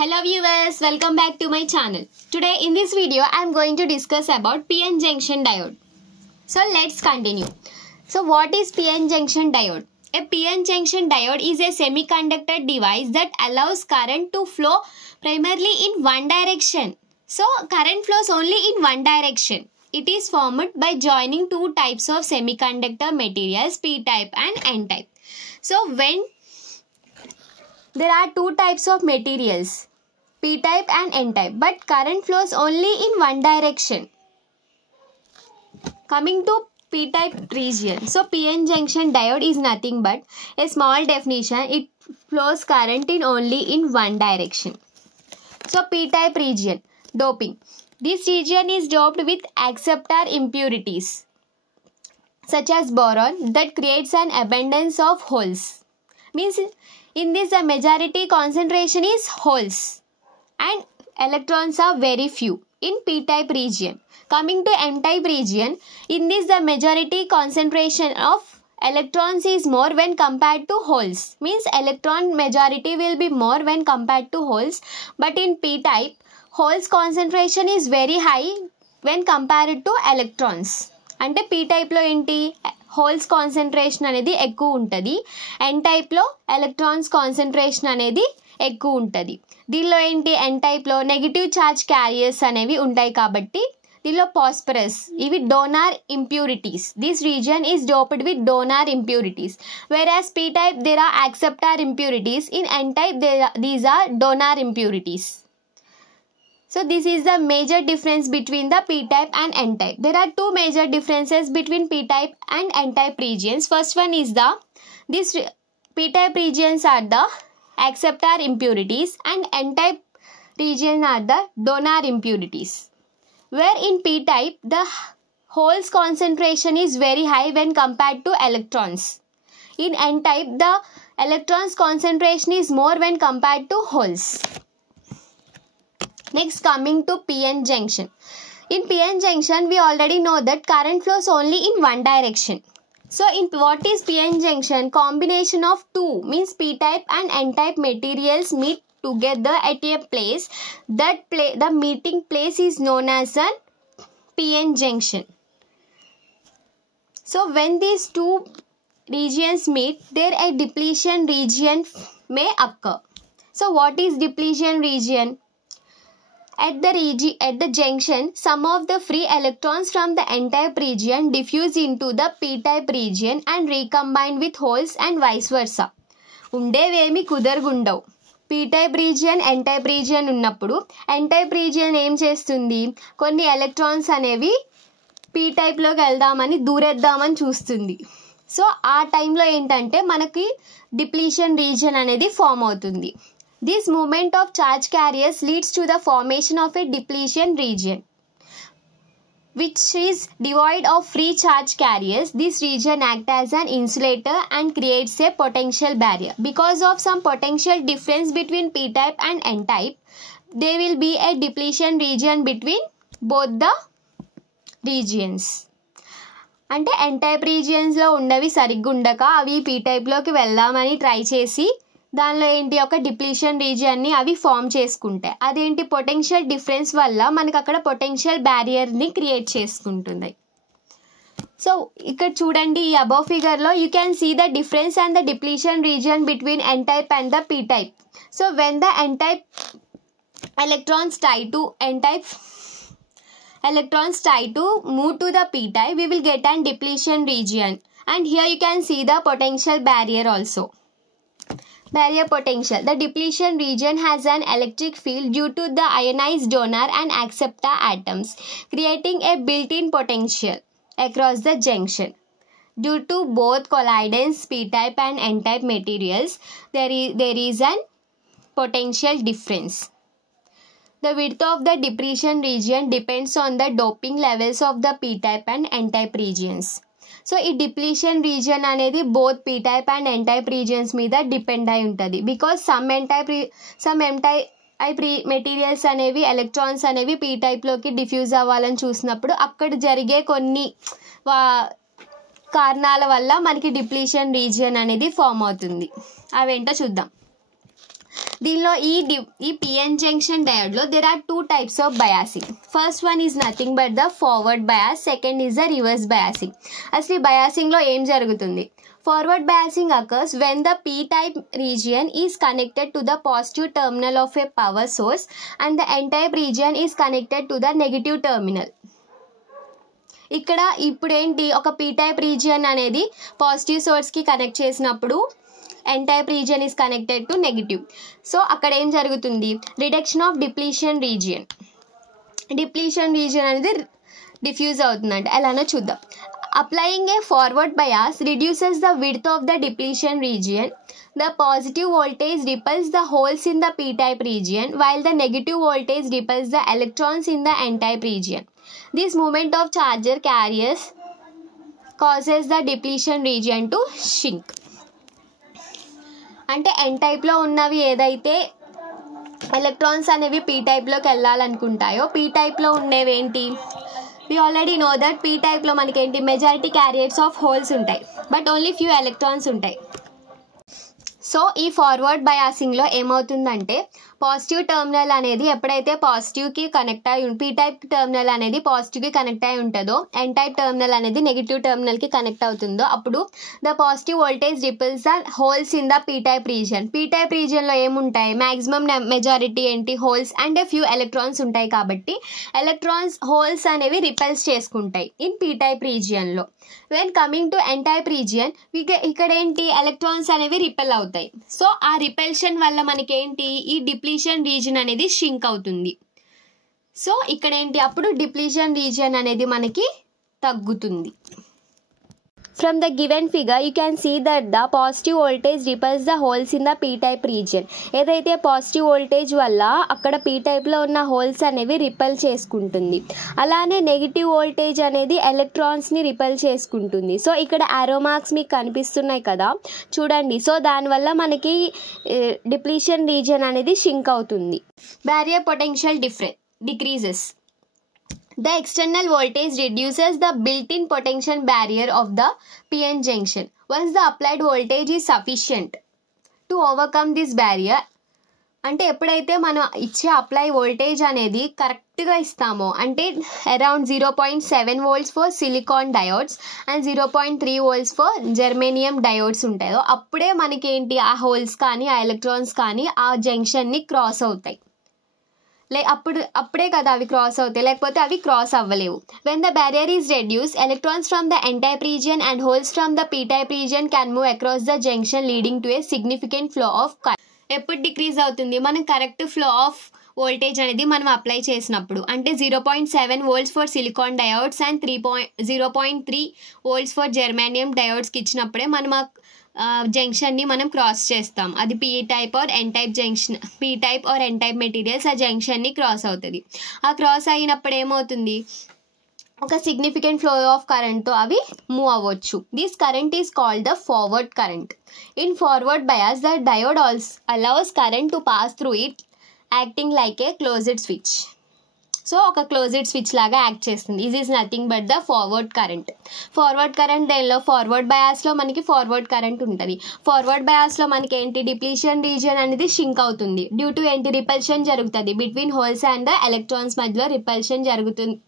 Hello viewers, welcome back to my channel. Today in this video I am going to discuss about PN junction diode. So let's continue. So what is PN junction diode? A PN junction diode is a semiconductor device that allows current to flow primarily in one direction. So current flows only in one direction. It is formed by joining two types of semiconductor materials, P-type and N-type. So when there are two types of materials, P-type and N-type, but current flows only in one direction. Coming to P-type region. So PN junction diode is nothing but a small definition. It flows current only in one direction. So P-type region, doping. This region is doped with acceptor impurities such as boron that creates an abundance of holes. Means in this the majority concentration is holes and electrons are very few in P-type region. Coming to N-type region, in this the majority concentration of electrons is more when compared to holes. Means electron majority will be more when compared to holes, but in P-type holes concentration is very high when compared to electrons. అంటే P type లో ఏంటి holes concentration అనేది ఎక్కువ ఉంటుంది, N type లో electrons concentration అనేది ఎక్కువ ఉంటుంది. దీనిలో ఏంటి N type లో నెగిటివ్ ఛార్జ్ క్యారియర్స్ అనేవి ఉంటాయి కాబట్టి దీనిలో పాస్పరస్ ఇవి donor impurities. This reason is doped with donor impurities. వెరాస్ P type there are acceptor impurities. In N type these are donor impurities. So this is the major difference between the P-type and N-type. There are two major differences between P-type and N-type regions. First one is this P-type regions are the acceptor impurities and N-type regions are the donor impurities. Where in P-type the holes concentration is very high when compared to electrons. In N-type the electrons concentration is more when compared to holes. Next, coming to PN junction. In PN junction, we already know that current flows only in one direction. So, in what is PN junction? Combination of two means P-type and N-type materials meet together at a place. The meeting place is known as a PN junction. So, when these two regions meet, there a depletion region may occur. So, what is depletion region? At the junction, some of the free electrons from the N-type region diffuse into the P-type region and recombine with holes and vice versa. ఉండేవేమి కుదరగుండవు. P-type region, N-type region ఉన్నప్పుడు N-type region ఏం చేస్తుంది, కొన్ని electrons అనేవి P-typeలోకి వెళ్దామని దూరేద్దామని చూస్తుంది. So ఆ టైంలో ఏంటంటే మనకి డిప్లీషన్ రీజియన్ అనేది ఫామ్ అవుతుంది. This movement of charge carriers leads to the formation of a depletion region, which is devoid of free charge carriers. This region acts as an insulator and creates a potential barrier. Because of some potential difference between P-type and N-type, there will be a depletion region between both the regions. అంటే N-type regionsలో ఉండవి సరిగ్గా ఉండక అవి P-typeలోకి వెళ్దామని try చేసి దానిలో ఏంటి ఒక depletion రీజియన్ని అవి ఫామ్ చేసుకుంటాయి. అదేంటి పొటెన్షియల్ డిఫరెన్స్ వల్ల మనకు అక్కడ పొటెన్షియల్ బ్యారియర్ని క్రియేట్ చేసుకుంటుంది. సో ఇక్కడ చూడండి ఈ అబౌవ్ ఫిగర్లో you can see the difference and the depletion region between N type and the P type. So when the N type electrons try to move to the P type, we will get an depletion region, and here you can see the potential barrier also. Barrier potential. The depletion region has an electric field due to the ionized donor and acceptor atoms, creating a built-in potential across the junction. Due to both collidence, P-type and N-type materials, there is an potential difference. The width of the depletion region depends on the doping levels of the P-type and N-type regions. So ఈ depletion region అనేది both P type and N type regions మీద depend అయి ఉంటుంది. Because some M type materials అనేవి electrons అనేవి P typeలోకి diffuse అవ్వాలని చూసినప్పుడు అక్కడ జరిగే కొన్ని కారణాల వల్ల మనకి డిప్లీషన్ రీజియన్ అనేది ఫామ్ అవుతుంది. అవేంటో చూద్దాం. దీనిలో ఈ పిఎన్ జంక్షన్ డయోడ్లో there are two types of biasing. First one is nothing but the forward bias, second is the reverse biasing. అసలు ఈ బయాసింగ్లో ఏం జరుగుతుంది? Forward biasing occurs when the p-type region is connected to the positive terminal of a power source and the n-type region is connected to the negative terminal. ఇక్కడ ఇప్పుడు ఏంటి, ఒక p-type region అనేది positive సోర్స్కి connect చేసినప్పుడు n-type region is connected to negative. So అక్కడ ఏం జరుగుతుంది, reduction of depletion region అనేది డిఫ్యూజ్ అవుతుందంట. ఎలానో చూద్దాం. Applying a forward bias reduces the width of the depletion region. The positive voltage repels the holes in the p-type region while the negative voltage repels the electrons in the n-type region. This movement of charger carriers causes the depletion region to shrink. అంటే n-typeలో ఉన్నవి ఏదైతే electrons అనేవి p-typeలోకి వెళ్ళాలనుకుంటాయో p-typeలో ఉండేవి ఏంటి, we already know that p-typeలో మనకి ఏంటి majority carriers of holes ఉంటాయి, but only few electrons ఉంటాయి. సో ఈ ఫార్వర్డ్ బయాసింగ్లో ఏమవుతుందంటే పాజిటివ్ టర్మినల్ అనేది ఎప్పుడైతే పాజిటివ్కి కనెక్ట్ అయి p-type టర్మినల్ అనేది పాజిటివ్కి కనెక్ట్ అయి ఉంటుందో n-type టర్మినల్ అనేది నెగిటివ్ టర్మినల్కి కనెక్ట్ అవుతుందో అప్పుడు the positive voltage ripples the holes in the p-type region. p-type రీజియన్లో ఏముంటాయి, మ్యాక్సిమం మెజారిటీ ఏంటి హోల్స్ అండ్ ఫ్యూ ఎలక్ట్రాన్స్ ఉంటాయి కాబట్టి ఎలక్ట్రాన్స్ హోల్స్ అనేవి రిపెల్స్ చేసుకుంటాయి ఇన్ p-type రీజియన్లో. When coming to n-type region ఇక్కడ ఏంటి ఎలక్ట్రాన్స్ అనేవి రిపెల్ అవుతాయి. సో ఆ రిపెల్షన్ వల్ల మనకేంటి ఈ డిప్లీషన్ రీజియన్ అనేది షింక్ అవుతుంది. సో ఇక్కడ ఏంటి అప్పుడు డిప్లీషన్ రీజియన్ అనేది మనకి తగ్గుతుంది. From the given figure, you can see that the positive voltage repels the holes in the p-type region. ఏదైతే పాజిటివ్ వోల్టేజ్ వల్ల అక్కడ p-typeలో ఉన్న హోల్స్ అనేవి రిపెల్ చేసుకుంటుంది, అలానే నెగిటివ్ వోల్టేజ్ అనేది ఎలక్ట్రాన్స్ని రిపెల్ చేసుకుంటుంది. సో ఇక్కడ ఆరో మార్క్స్ మీకు కనిపిస్తున్నాయి కదా చూడండి. సో దానివల్ల మనకి డిప్లీషన్ రీజియన్ అనేది షింక్ అవుతుంది. Barrier potential decreases. The external voltage reduces the built-in potential barrier of the PN junction. Once the applied voltage is sufficient to overcome this barrier, అంటే ఎప్పుడైతే మనం ఇచ్చే అప్లై వోల్టేజ్ అనేది కరెక్ట్గా ఇస్తామో, అంటే around 0.7 volts for silicon diodes and 0.3 volts for germanium diodes ఉంటాయో అప్పుడే మనకేంటి ఆ హోల్స్ కానీ ఆ ఎలక్ట్రాన్స్ కానీ ఆ జంక్షన్ని క్రాస్ అవుతాయి. అప్పుడే కదా అవి క్రాస్ అవుతాయి, లేకపోతే అవి క్రాస్ అవ్వలేవు. When the barrier is reduce, electrons from the n-type region and holes from the p-type region can move across the junction leading to a significant flow of current. ఎప్పుడు decrease అవుతుంది, మనం correct flow of voltage అనేది మనం apply చేసినప్పుడు. అంటే 0.7 volts for silicon diodes and 0.3 volts for germanium డయోడ్స్కి ఇచ్చినప్పుడే మనం జంక్షన్ని మనం క్రాస్ చేస్తాం. అది p-type are n-type junction, p-type are n-type materials ఆ జంక్షన్ని క్రాస్ అవుతుంది. ఆ క్రాస్ అయినప్పుడు ఏమవుతుంది, ఒక సిగ్నిఫికెంట్ ఫ్లో ఆఫ్ కరెంట్తో అవి మూవ్ అవ్వచ్చు. This current is called the forward current. In forward bias the diode also allows current to pass through it acting like A closed switch. So ఒక closed switch లాగా act చేస్తుంది. Is is nothing but the forward current. Forward current దేనిలో, forward బయాస్లో మనకి forward current ఉంటుంది. Forward బయాస్లో మనకి ఏంటి depletion region అనేది shrink అవుతుంది. డ్యూ టు ఏంటి రిపల్షన్ జరుగుతుంది between holes and the electrons మధ్యలో రిపల్షన్ జరుగుతుంది.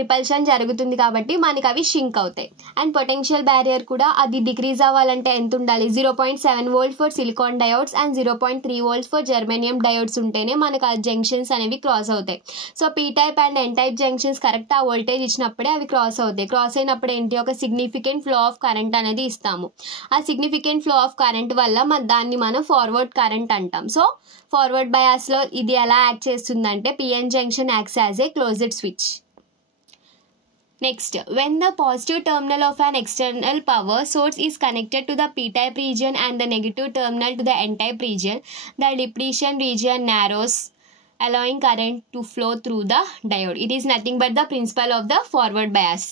రిపల్షన్ జరుగుతుంది కాబట్టి మనకి అవి షింక్ అవుతాయి. అండ్ పొటెన్షియల్ బ్యారియర్ కూడా అది డిక్రీజ్ అవ్వాలంటే ఎంత ఉండాలి, 0.7 volt for silicon diodes and 0.3 volts for germanium diodes ఉంటేనే మనకు ఆ జంక్షన్స్ అనేవి క్రాస్ అవుతాయి. So p-type and n-type junctions correct ఆ వోల్టేజ్ ఇచ్చినప్పుడే అవి క్రాస్ అవుతాయి. క్రాస్ అయినప్పుడు ఏంటి ఒక సిగ్నిఫికెంట్ ఫ్లో ఆఫ్ కరెంట్ అనేది ఇస్తాము. ఆ సిగ్నిఫికెంట్ ఫ్లో ఆఫ్ కరెంట్ వల్ల దాన్ని మనం ఫార్వర్డ్ కరెంట్ అంటాం. సో ఫార్వర్డ్ బయాస్లో ఇది ఎలా యాక్ట్ చేస్తుందంటే PN junction acts as a closed switch. Next, when the positive terminal of an external power source is connected to the p-type region and the negative terminal to the n-type region, the depletion region narrows, allowing current to flow through the diode. It is nothing but the principle of the forward bias.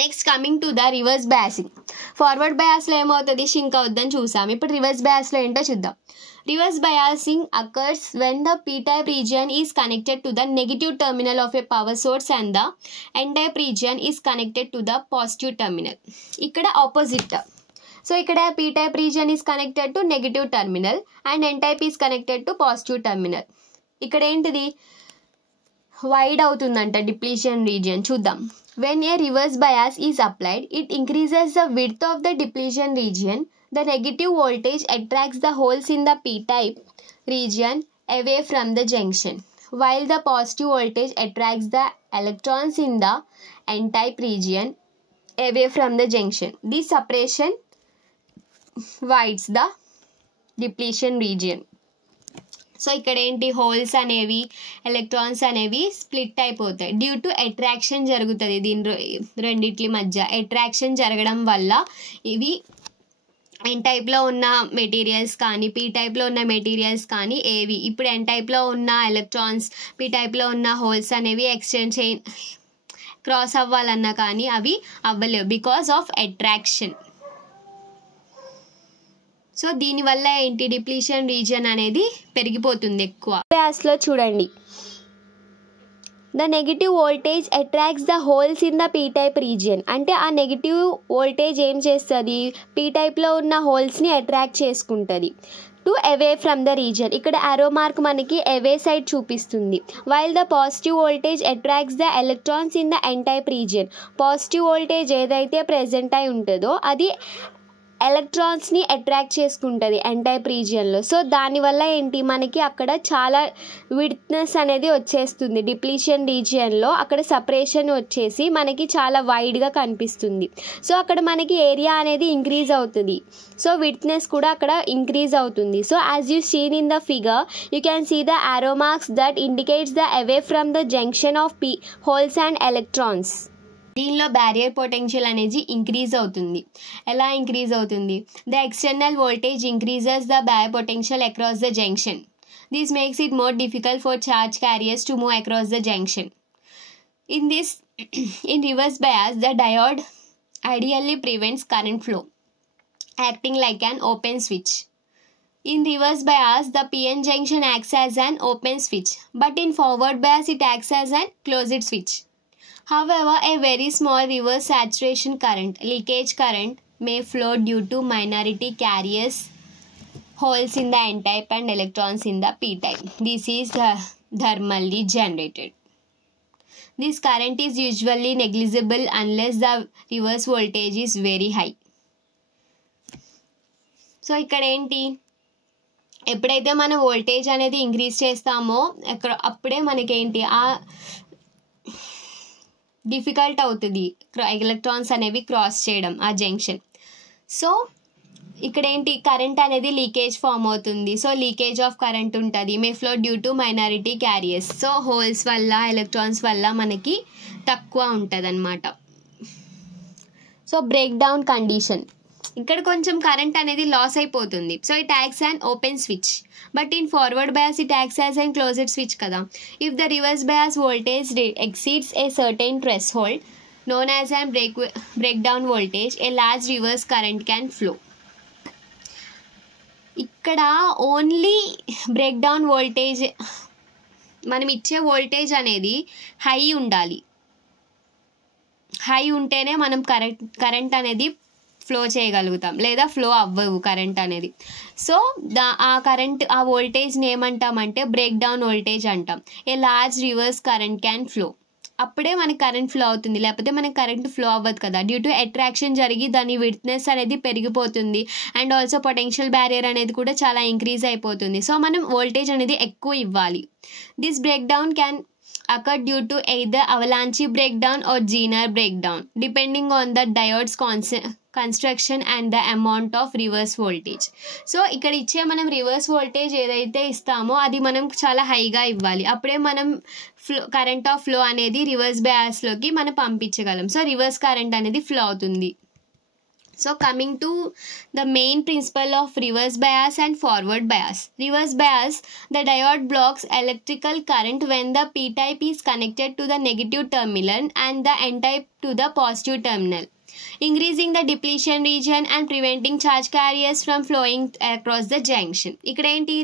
Next coming to the reverse biasing. Forward బయాస్లో ఏమవుతుంది, shrink అవుద్దని చూసాం. ఇప్పుడు reverse బయాస్లో ఏంటో చూద్దాం. Reverse biasing occurs when the p-type region is connected to the negative terminal of a power source and the n-type region is connected to the positive terminal. ఇక్కడ opposite so ఇక్కడ p type region is connected to negative terminal and n type is connected to positive terminal. ఇక్కడ ఏంటిది wide అవుతుందంట depletion region. చూద్దాం. When a reverse bias is applied, it increases the width of the depletion region. The negative voltage attracts the holes in the p-type region away from the junction, while the positive voltage attracts the electrons in the n-type region away from the junction. This separation widens the depletion region. So ఇక్కడ ఏంటి holes అనేవి electrons అనేవి split అయిపోతాయి due to attraction జరుగుతుంది. దీని రెండిట్ల మధ్య attraction జరగడం వల్ల ఇవి ఎన్ టైప్లో ఉన్న మెటీరియల్స్ కానీ పీ టైప్లో ఉన్న మెటీరియల్స్ కానీ ఏవి ఇప్పుడు ఎన్ టైప్లో ఉన్న ఎలక్ట్రాన్స్ పీ టైప్లో ఉన్న హోల్స్ అనేవి ఎక్స్చేంజ్ క్రాస్ అవ్వాలన్నా కానీ అవి అవ్వలేవు బికాస్ ఆఫ్ అట్రాక్షన్. సో దీనివల్ల ఏంటి డిప్లీషన్ రీజియన్ అనేది పెరిగిపోతుంది ఎక్కువ. బ్యాస్లో చూడండి, the negative voltage attracts the holes in the P type region. అంటే ఆ నెగిటివ్ వోల్టేజ్ ఏం చేస్తుంది, పీ టైప్లో ఉన్న హోల్స్ని అట్రాక్ట్ చేసుకుంటుంది to away from the region. ఇక్కడ ఆరో మార్క్ మనకి అవే సైడ్ చూపిస్తుంది. While the positive voltage attracts the electrons in the N type region. Positive voltage ఏదైతే ప్రెజెంట్ అయి ఉంటుందో అది ఎలక్ట్రాన్స్ని అట్రాక్ట్ చేసుకుంటుంది ఎన్ టైప్ రీజియన్లో. సో దానివల్ల ఏంటి మనకి అక్కడ చాలా విడ్త్నెస్ అనేది వచ్చేస్తుంది డిప్లీషన్ రీజియన్లో. అక్కడ సపరేషన్ వచ్చేసి మనకి చాలా వైడ్గా కనిపిస్తుంది. సో అక్కడ మనకి ఏరియా అనేది ఇంక్రీజ్ అవుతుంది. సో విడ్త్నెస్ కూడా అక్కడ ఇంక్రీజ్ అవుతుంది. So as you seen in the figure you can see the arrow marks that indicates the away from the junction of P holes and electrons. దీనిలో బ్యారియర్ పొటెన్షియల్ అనేది increase అవుతుంది. ఎలా increase అవుతుంది, the external voltage increases the barrier potential across the junction. This makes it more difficult for charge carriers to move across the junction. In reverse bias, the diode ideally prevents current flow, acting like an open switch. In reverse bias, the PN junction acts as an open switch, but in forward bias, it acts as a closed switch. However, a very small reverse saturation current, leakage current, may flow due to minority carriers, holes in the n-type and electrons in the p-type. This is thermally generated. This current is usually negligible unless the reverse voltage is very high. So ఇక్కడ ఏంటి, ఎప్పుడైతే మనం voltage అనేది increase చేస్తామో అప్పుడే మనకేంటి ఆ difficult అవుతుంది ఎలక్ట్రాన్స్ అనేవి క్రాస్ చేయడం ఆ జంక్షన్. సో ఇక్కడ ఏంటి కరెంట్ అనేది లీకేజ్ ఫామ్ అవుతుంది. సో లీకేజ్ ఆఫ్ కరెంట్ ఉంటుంది. May flow due to minority carriers. So holes వల్ల ఎలక్ట్రాన్స్ వల్ల మనకి తక్కువ ఉంటుంది అన్నమాట. సో బ్రేక్ డౌన్ కండిషన్, ఇక్కడ కొంచెం కరెంట్ అనేది లాస్ అయిపోతుంది. So it acts an open switch, but in forward bias it acts as an closed switch కదా. If the reverse bias voltage exceeds a certain threshold known as an breakdown voltage, a large reverse current can flow. ఇక్కడ only break down voltage, మనం ఇచ్చే voltage అనేది high ఉండాలి. High ఉంటేనే మనం current అనేది flow చేయగలుగుతాం, లేదా ఫ్లో అవ్వవు కరెంట్ అనేది. సో ఆ వోల్టేజ్ని ఏమంటామంటే బ్రేక్ డౌన్ వోల్టేజ్ అంటాం. A large reverse current can flow, అప్పుడే మనకి కరెంట్ ఫ్లో అవుతుంది, లేకపోతే మనకి కరెంట్ ఫ్లో అవ్వదు కదా. డ్యూ టు అట్రాక్షన్ జరిగి దాని విడ్త్నెస్ అనేది పెరిగిపోతుంది. అండ్ ఆల్సో పొటెన్షియల్ బ్యారియర్ అనేది కూడా చాలా ఇంక్రీజ్ అయిపోతుంది. సో మనం వోల్టేజ్ అనేది ఎక్కువ ఇవ్వాలి. This break down can occur due to either avalanche breakdown or Zener breakdown, depending on the diode's construction and the amount of reverse voltage. So ఇక్కడ ఇచ్చే మనం రివర్స్ వోల్టేజ్ ఏదైతే ఇస్తామో అది మనం చాలా హైగా ఇవ్వాలి. అప్పుడే మనం కరెంట్ ఆఫ్ ఫ్లో అనేది రివర్స్ బయాస్లోకి మనం పంపించగలం. సో రివర్స్ కరెంట్ అనేది ఫ్లో అవుతుంది. So coming to the main principle of reverse bias and forward bias. Reverse bias, the diode blocks electrical current when the p-type is connected to the negative terminal and the n-type to the positive terminal, increasing the depletion region and preventing charge carriers from flowing across the junction. ఇక్కడ ఏంటి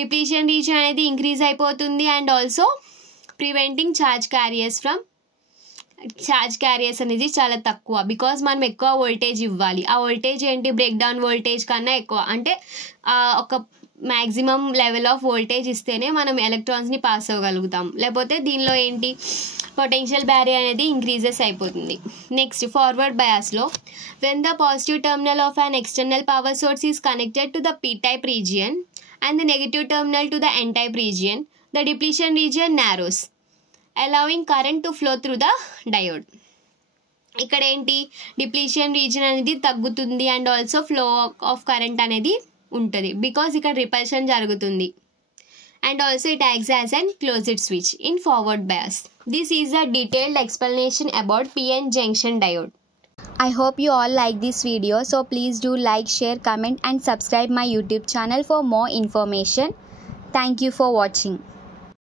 depletion region అనేది increase అయిపోతుంది and also preventing charge carriers from charge carriers అనేది చాలా తక్కువ, because మనం ఎక్కువ voltage ఇవ్వాలి. ఆ వోల్టేజ్ ఏంటి, బ్రేక్ డౌన్ వోల్టేజ్ కన్నా ఎక్కువ, అంటే ఒక మ్యాక్సిమం లెవెల్ ఆఫ్ వోల్టేజ్ ఇస్తేనే మనం ఎలక్ట్రాన్స్ని పాస్ అవ్వగలుగుతాం. లేకపోతే దీనిలో ఏంటి, పొటెన్షియల్ బ్యారియర్ అనేది ఇంక్రీజెస్ అయిపోతుంది. నెక్స్ట్ ఫార్వర్డ్ బయాస్లో when the positive terminal of an external power source is connected to the P type region and the negative terminal to the N type region, the depletion region narrows allowing current to flow through the diode. ఇక్కడ ఏంటి, depletion region అనేది తగ్గుతుంది and also flow of current అనేది ఉంటుంది, because ఇక్కడ repulsion జరుగుతుంది. And also it acts as an closed switch in forward bias. This is a detailed explanation about PN junction diode. I hope you all like this video, so please do like, share, comment and subscribe my YouTube channel for more information. Thank you for watching.